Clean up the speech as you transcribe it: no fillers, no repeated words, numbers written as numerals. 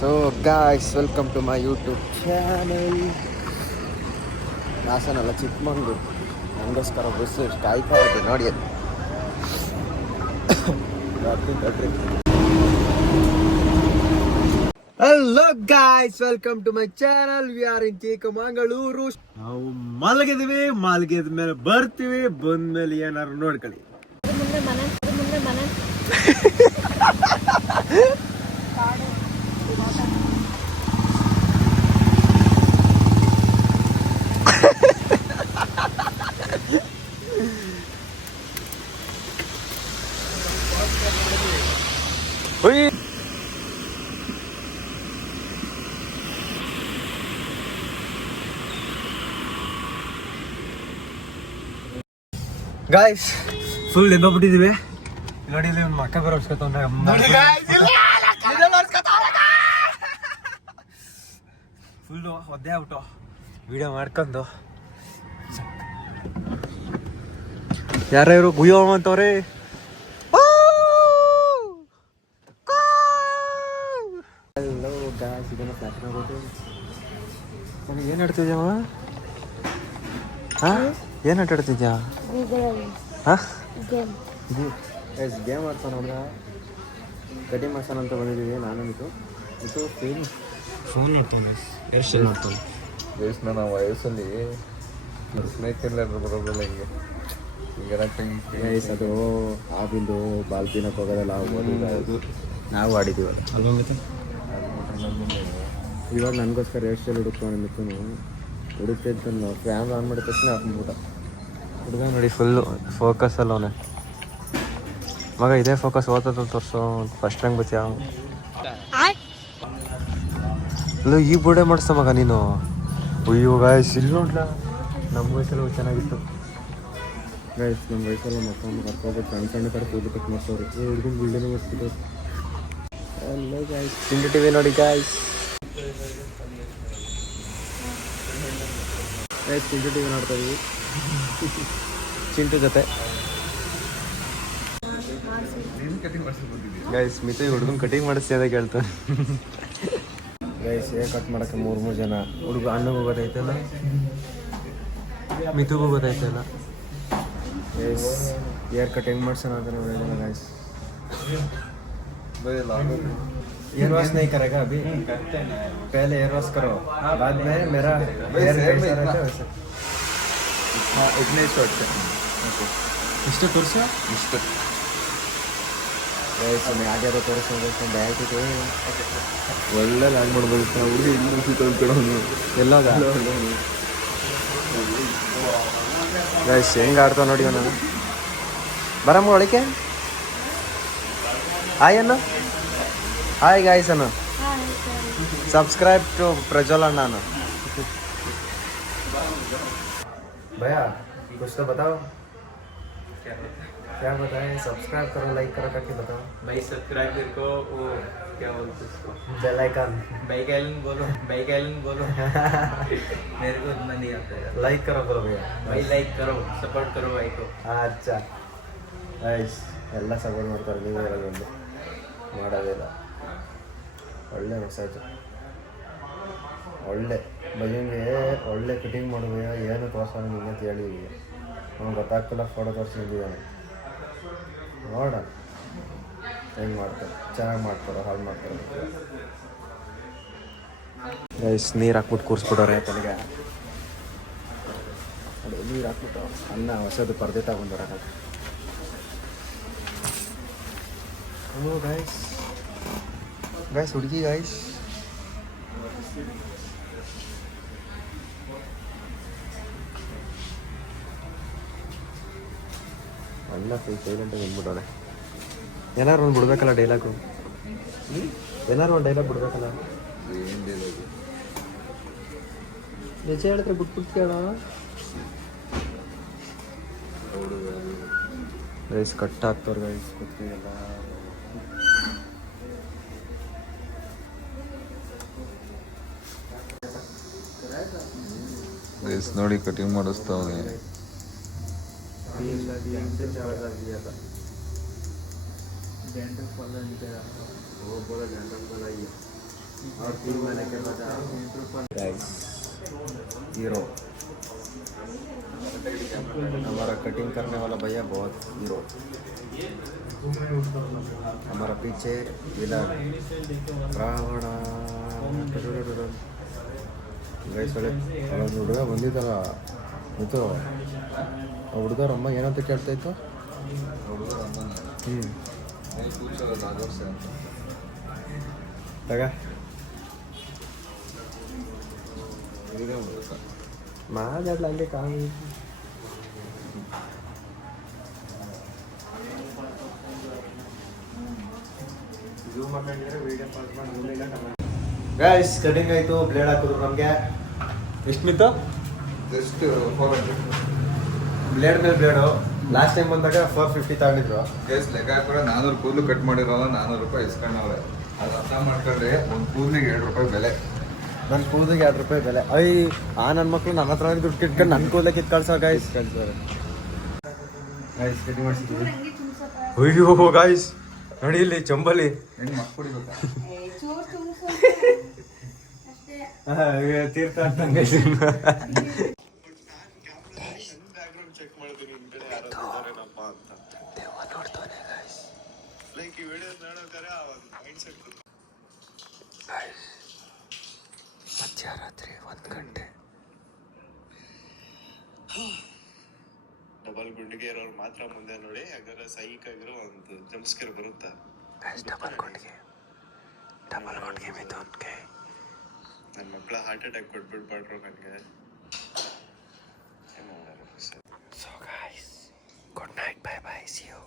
So guys, welcome to my YouTube channel. ಹಾಸನಲ್ಲ, ಚಿಕ್ಕಮಂಗ್ಳೂರು. ನನಗೋಸ್ಕರ bus ಕಾಯ್ತಾ ಇದೆ ನೋಡಿ. ಅದು hello guys, welcome to my channel. We are in Chikmagalur. ನಾವು ಮಲಗಿದ್ವಿ, ಮಲಗಿದ ಮೇಲೆ ಬರ್ತೀವಿ, ಬಂದ್ಮೇಲೆ ಏನಾರು ನೋಡ್ಕೊಳ್ಳಿ. ಗಾಯ್ಸ್, ಫುಲ್ ಎದ್ದೋಗ್ಬಿಟ್ಟಿದೀವಿ ನೋಡಿ. ಇಲ್ಲಿ ಒಂದು ಮಕ್ಕ ಬರೋಸ್ಕೊತಂದ್ರೆ ಫುಲ್ಲು ಒದ್ದೆ ಆಗ್ಬಿಟ್ಟು ವಿಡಿಯೋ ಮಾಡ್ಕೊಂಡು ಯಾರ್ಯಾರು ಗುಯ್ಯೋ ಅಂತವ್ರೆ. ಹಲೋ ಗಾಯ್ಸ್, ಇದನ್ನು ಫ್ಲಾಶ್ ಆಗೋದು. ಏನು ಆಡ್ತಿದ್ಯವ? ಹಾಂ, ಏನು ಆಟ ಆಡ್ತಿದ್ಯಾ? ಹಾಂ, ಗೇಮ್ ಆಡ್ತಾನೆ. ನೋಡ್ದ ಕಟಿಂಗ್ ಮಾಡ್ಸೋಣ ಅಂತ ಬಂದಿದ್ದೀವಿ. ನಾನು ಇದು ಫೋನ್ ನೋಡ್ತಾನೆ, ಎಷ್ಟು ನೋಡ್ತಾನೆ. ನಾನು ವಯಸ್ಸಲ್ಲಿ ಸ್ನೇಹಿತರೆಲ್ಲ ಬರೋದಿಲ್ಲ ಹಿಂಗೆ ಗೈಸ್. ಅದು ಆಬಿಂದು ಬಾಲ್ ತಿನ್ನಕ್ಕೆ ಹೋಗೋದಲ್ಲ, ಅದು ನಾವು ಆಡಿದ್ದೀವಲ್ಲ. ಇವಾಗ ನನಗೋಸ್ಕರ ಹೇರ್ ಸ್ಟೈಲ್ ಹುಡುಕೊಂಡು ಮಿಕ್ಕನು ಹುಡುಕ್ತೆ ಅಂತ ಫ್ಯಾನ್ ಆನ್ ಮಾಡಿದ ತಕ್ಷಣ ಹಾಕೊಂಡ್ಬಿಟ್ಟ ಹುಡುಗ. ನೋಡಿ ಫುಲ್ಲು ಫೋಕಸಲ್ಲಿ ಅವನೇ. ಮಗ ಇದೇ ಫೋಕಸ್ ಓದೋದು ತೋರಿಸೋ. ಫಸ್ಟ್ ರ್ಯಾಂಕ್ ಬತ್ತೀಯ ಅಲ್ಲ, ಈ ಬೋರ್ಡೇ ಮಾಡಿಸ್ತ ಮಗ ನೀನು. ಅಯ್ಯೋ ಗಾಯ್ಸ್, ಇಲ್ಲಿ ನೋಡ್ಲ, ನಮ್ಮ ವಯಸ್ಸಲ್ಲಿ ಚೆನ್ನಾಗಿತ್ತು ಗಾಯ್ಸ್. ನಮ್ಮ ವಯಸ್ಸಲ್ಲ ಮಕ್ಕಳು ಕರ್ಕೋಬೇಕು, ಸಣ್ಣ ಸಣ್ಣ ಕಡೆ ಕೂದಲು ಕಟ್ ಮಾಡ್ಸೋರು. ಹುಡುಗನ ಬಿಲ್ಡೇನೆ ಮಾಡಿಸ್ತಿದ್ರು. ಅಲ್ಲ ಗಾಯ್ಸ್, ಚಿಂಟು ಟಿವಿ ನೋಡಿ ಗಾಯ್ಸ್. ಚಿಂಟು ಟಿವಿ ನೋಡ್ತಾ ಇದೀವಿ ಚಿಂಟು ಜೊತೆ. ಗೈಸ್, ಮಿತು ಹುಡುಗನ ಕಟಿಂಗ್ ಮಾಡಿಸ್ತಿ ಅಂತ ಕೇಳ್ತಾನೆ. ಗೈಸ್, ಹೇಗೆ ಕಟ್ ಮಾಡೋಕ್ಕೆ ಮೂರು ಜನ ಹುಡುಗ. ಅಣ್ಣಗೂ ಗೊತ್ತಾಯ್ತಲ್ಲ, ಮಿತುಗೂ ಗೊತ್ತಾಯ್ತಲ್ಲ. ಗೈಸ್, ಹೇರ್ ಕಟ್ ಹೆಂಗೆ ಮಾಡ್ಸೋಣ ಅಂತ ಹೇಳಿದಲ್ಲ ಗೈಸ್. हेयर वॉश नहीं करेगा अभी, पहले हेयर वॉश करो, बाद में मेरा हेयर कैसा रहता है वैसे. ಇದನ್ನೇ ಸ್ಟಾರ್ಟ್ ಇಷ್ಟು ತೋರಿಸು, ಇಷ್ಟು ಯಾರ್ಯಾರು ತೋರಿಸ್ಬೇಕು ಡೈರೆಕ್ಟಿಗೆ ಒಳ್ಳೆ ಲ್ಯಾಂಡ್ ಮಾಡ್ಬೇಕು. ಹುಡುಗಿ ಇನ್ನೊಂದು ತಂದ್ಕೊಡೋನು ಎಲ್ಲೋದ ಗೈಸ್. ಹೆಂಗೆ ಆಡ್ತಾವ ನೋಡಿ ನಾನು. ಬರಮ್ಮ ಒಳಕ್ಕೆ. ಹಾಯ್ ಅಣ್ಣ. Hi guys Anu, subscribe to Prajwal अन्ना. भैया कुछ तो बताओ. क्या बताएं? सब्सक्राइब करो, लाइक करो करके बताओ भाई. सब्सक्राइब को वो क्या बोलते उसको, बेल आइकन. बोलो मेरे को इतना नहीं आता है. लाइक करो बोलो भैया. भाई लाइक करो, सपोर्ट करो भाई को. अच्छा गाइस, ಎಲ್ಲ ಸಪೋರ್ಟ್ ಮಾಡ್ತಾರೆ. ನೀವು ಹೇಳೋದೊಂದು ಮಾಡೋದಿಲ್ಲ. ಒಳ್ಳೆ ಮೆಸೇಜು, ಒಳ್ಳೆ ಬಗೆಗೆ ಒಳ್ಳೆ ಕಟಿಂಗ್ ಮಾಡುವ. ಏನು ತೋರ್ಸೋಣ ನಿಂಗೆ ಅಂತ ಹೇಳಿ ಅವ್ನು ಗೊತ್ತಾಗ್ತಿಲ್ಲ. ಫೋಟೋ ತೋರಿಸಿದ್ದೀವಿ, ನೋಡೋಣ ಹೆಂಗೆ ಮಾಡ್ತಾರೆ. ಚೆನ್ನಾಗಿ ಮಾಡ್ತಾರೋ ಹಾಳು ಮಾಡ್ತಾರೆ. ಗೈಸ್, ನೀರು ಹಾಕ್ಬಿಟ್ಟು ಕೂರಿಸ್ಬಿಟ್ಟವ್ರೆ ತಲೆಗೆ. ನೋಡಿ, ನೀರು ಹಾಕ್ಬಿಟ್ಟು ಅನ್ನ ಹೊಸದು ಪರ್ದೆ ತಗೊಂಡವ್ರೆ. ಓ ಗೈಸ್, ಗೈಸ್ ಹುಡುಗಿ ಗೈಸ್. ಅಲ್ಲ ಫುಲ್ ಸೈಲೆಂಟಾಗಿ ಬಂದ್ಬಿಟ್ಟವ್ರೆ. ಏನಾರು ಒಂದು ಬಿಡ್ಬೇಕಲ್ಲ ಡೈಲಾಗು. ಏನಾರು ಒಂದು ಡೈಲಾಗ್ ಬಿಡ್ಬೇಕಲ್ಲ. ನಿಜ ಹೇಳಿದ್ರೆ ಬಿಟ್ಬಿಡ್ತೀಯಣ. ಗೈಸ್ ಕಟ್ ಆಗ್ತವ್ರು ಗೈಸ್, ಗೊತ್ತಿಲ್ಲ. ನೋಡಿ ಕಟಿಂಗ್ ಮಾಡಿಸ್ತಾವನೆ. वो बोला जनरल वाला ही है। और 3 महीने के बाद गाइस हीरो हमारा कटिंग करने वाला भैया बहुत हीरो हमारा पीछे विलन ರಾವಣ ಗೈಸ್ ಒಳ್ಳೆ ಒಂದು ಹುಡುಗ ಬಂದಿದ್ದಲ್ಲ ಇದು ಆ ಹುಡುಗರ ಅಮ್ಮ ಏನಂತ ಕೇಳ್ತಾ ಇತ್ತು ತಗ ಮಾತಾಡ್ಲ ಹಂಗೆ ಕಾಮಿ ಗೈಸ್ ಕಟಿಂಗ್ ಆಯಿತು ಬ್ಲೇಡ್ ಹಾಕಿದ್ರು ನಮಗೆ ಎಷ್ಟು ಮಿತ್ತು ಜಸ್ಟ್ 400 ಬ್ಲೇಡ್ ಮೇಲೆ ಬ್ಲೇಡು ಲಾಸ್ಟ್ ಟೈಮ್ ಬಂದಾಗ 450 ತಗೊಂಡಿದ್ರು ಕೇಸ್ ಲೆಕ್ಕ ಹಾಕಿದ್ರೆ 400 ಕೂದಲು ಕಟ್ ಮಾಡಿರೋಲ್ಲ 400 ರೂಪಾಯಿ ಇಸ್ಕೊಂಡವ್ರೆ ಅದು ಅರ್ಥ ಮಾಡ್ಕೊಂಡ್ರೆ ಒಂದು ಕೂದಲಿಗೆ 2 ರೂಪಾಯಿ ಬೆಲೆ ನನ್ನ ಕೂದಲಿಗೆ 2 ರೂಪಾಯಿ ಬೆಲೆ ನನ್ನ ಮಕ್ಳು ನನ್ನ ಹತ್ರ ದುಡ್ಡು ಕಿಟ್ಕೊಂಡು ನನ್ನ ಕೂದಲೇ ಕಿತ್ ಕಳ್ಸೋ ಗಾಯ್ಸ್ ಕಳ್ಸೋರೆ ಗಾಯ್ಸ್ ಕಟಿಂಗ್ ಮಾಡಿಸಿದ್ವಿ ಅಯ್ಯೋ ಗಾಯ್ಸ್ ನೋಡಿ ಇಲ್ಲಿ ಚಂಬಲಿ ಹೆಣ್ಣು ಮಕ್ಕಳು ಕುಡಿಬೇಕಾ ತೀರ್ಥ ಅಂತಂಗೆ ಮಧ್ಯರಾತ್ರಿ 1 ಗಂಟೆ ಡಬಲ್ ಗುಂಡಿಗೆ ಇರೋರು ಮಾತ್ರ ಮುಂದೆ ನೋಡಿ ಯಾಕಂದ್ರೆ ಸೈಕ್ ಆಗಿರೋ ಒಂದು ಜಂಪ್ಸ್ಕೇರ್ ಬರುತ್ತಾ ಡಬಲ್ ಗುಂಡಿಗೆ ಮಿಥುನ್ಗೆ ನನ್ನ ಮಕ್ಕಳ ಹಾರ್ಟ್ ಅಟ್ಯಾಕ್ ಕೊಟ್ಬಿಡ್ಬಾರ್ಡ್ರು ನನಗೆ so guys good night bye bye see you